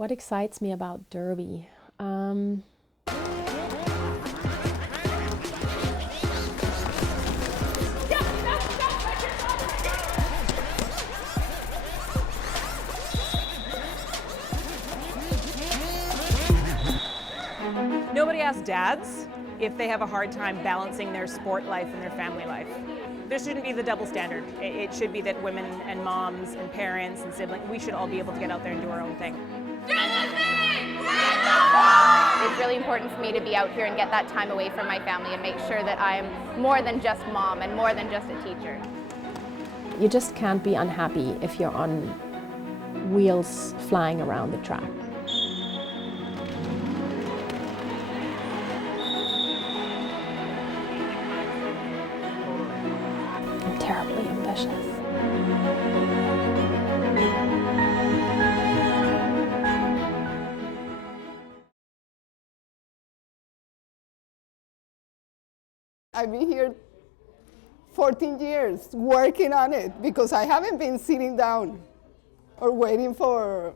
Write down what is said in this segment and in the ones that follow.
What excites me about Derby? Nobody asks dads if they have a hard time balancing their sport life and their family life. There shouldn't be the double standard. It should be that women and moms and parents and siblings, we should all be able to get out there and do our own thing. It's really important for me to be out here and get that time away from my family and make sure that I'm more than just mom and more than just a teacher. You just can't be unhappy if you're on wheels flying around the track. I'm terribly ambitious. I've been here 14 years working on it because I haven't been sitting down or waiting for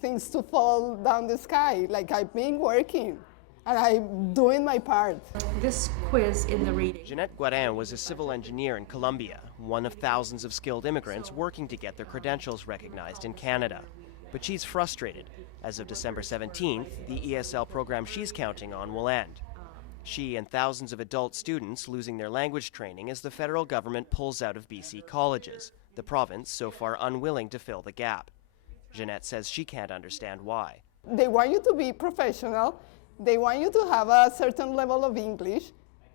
things to fall down the sky. Like, I've been working and I'm doing my part. This quiz in the reading. Jeanette Guarin was a civil engineer in Colombia, one of thousands of skilled immigrants working to get their credentials recognized in Canada. But she's frustrated. As of December 17th, the ESL program she's counting on will end. She and thousands of adult students losing their language training as the federal government pulls out of BC colleges, the province so far unwilling to fill the gap. Jeanette says she can't understand why. They want you to be professional. They want you to have a certain level of English.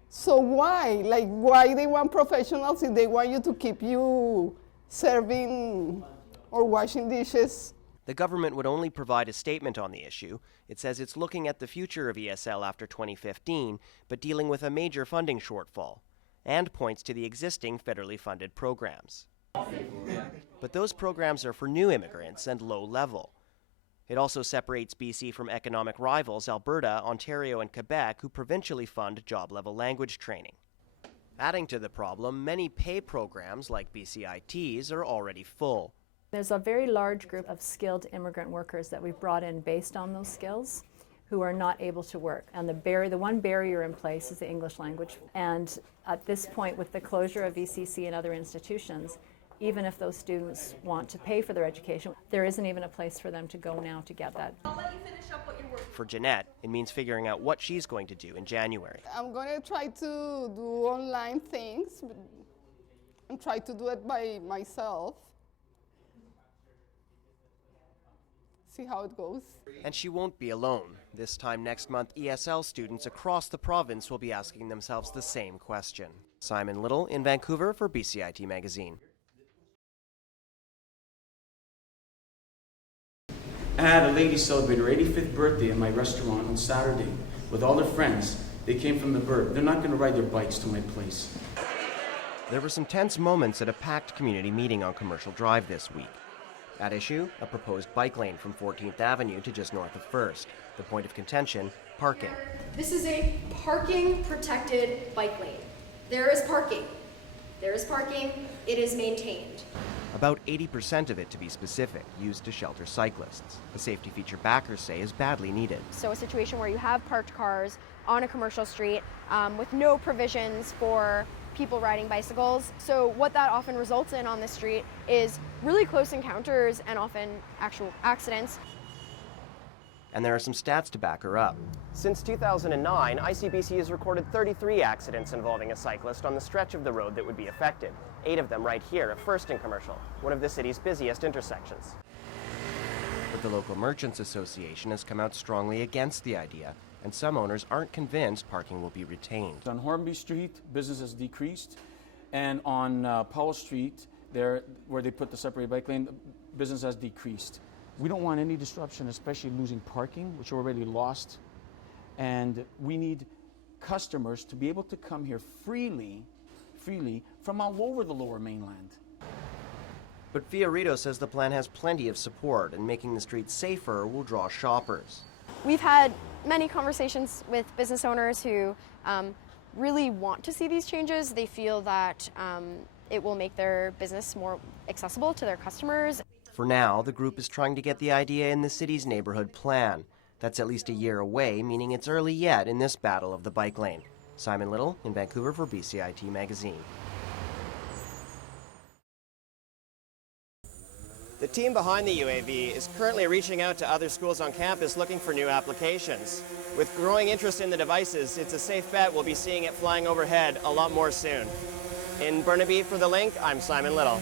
So why? Like, why they want professionals if they want you to keep you serving or washing dishes? The government would only provide a statement on the issue. It says it's looking at the future of ESL after 2015, but dealing with a major funding shortfall, and points to the existing federally funded programs. But those programs are for new immigrants and low level. It also separates BC from economic rivals Alberta, Ontario, and Quebec, who provincially fund job-level language training. Adding to the problem, many pay programs like BCITs are already full. There's a very large group of skilled immigrant workers that we've brought in based on those skills who are not able to work. And the one barrier in place is the English language. And at this point, with the closure of VCC and other institutions, even if those students want to pay for their education, there isn't even a place for them to go now to get that. For Jeanette, it means figuring out what she's going to do in January. I'm going to try to do online things and try to do it by myself. See how it goes. And she won't be alone. This time next month, ESL students across the province will be asking themselves the same question. Simon Little in Vancouver for BCIT Magazine. I had a lady celebrate her 85th birthday in my restaurant on Saturday with all her friends. They came from the burg. They're not going to ride their bikes to my place. There were some tense moments at a packed community meeting on Commercial Drive this week. At issue, a proposed bike lane from 14th Avenue to just north of 1st. The point of contention, parking. This is a parking protected bike lane. There is parking. There is parking. It is maintained. About 80% of it, to be specific, used to shelter cyclists. A safety feature backers say is badly needed. So a situation where you have parked cars on a commercial street with no provisions for people riding bicycles. So what that often results in on the street is really close encounters and often actual accidents. And there are some stats to back her up. Since 2009, ICBC has recorded 33 accidents involving a cyclist on the stretch of the road that would be affected. 8 of them right here at First and Commercial, one of the city's busiest intersections. But the local Merchants Association has come out strongly against the idea, and some owners aren't convinced parking will be retained. On Hornby Street, business has decreased, and on Powell Street, there where they put the separated bike lane, business has decreased. We don't want any disruption, especially losing parking, which are already lost, and we need customers to be able to come here freely from all over the Lower Mainland. But Fiorito says the plan has plenty of support, and making the streets safer will draw shoppers. We've had many conversations with business owners who really want to see these changes. They feel that it will make their business more accessible to their customers. For now, the group is trying to get the idea in the city's neighborhood plan. That's at least a year away, meaning it's early yet in this battle of the bike lane. Simon Little in Vancouver for BCIT Magazine. The team behind the UAV is currently reaching out to other schools on campus looking for new applications. With growing interest in the devices, it's a safe bet we'll be seeing it flying overhead a lot more soon. In Burnaby for The Link, I'm Simon Little.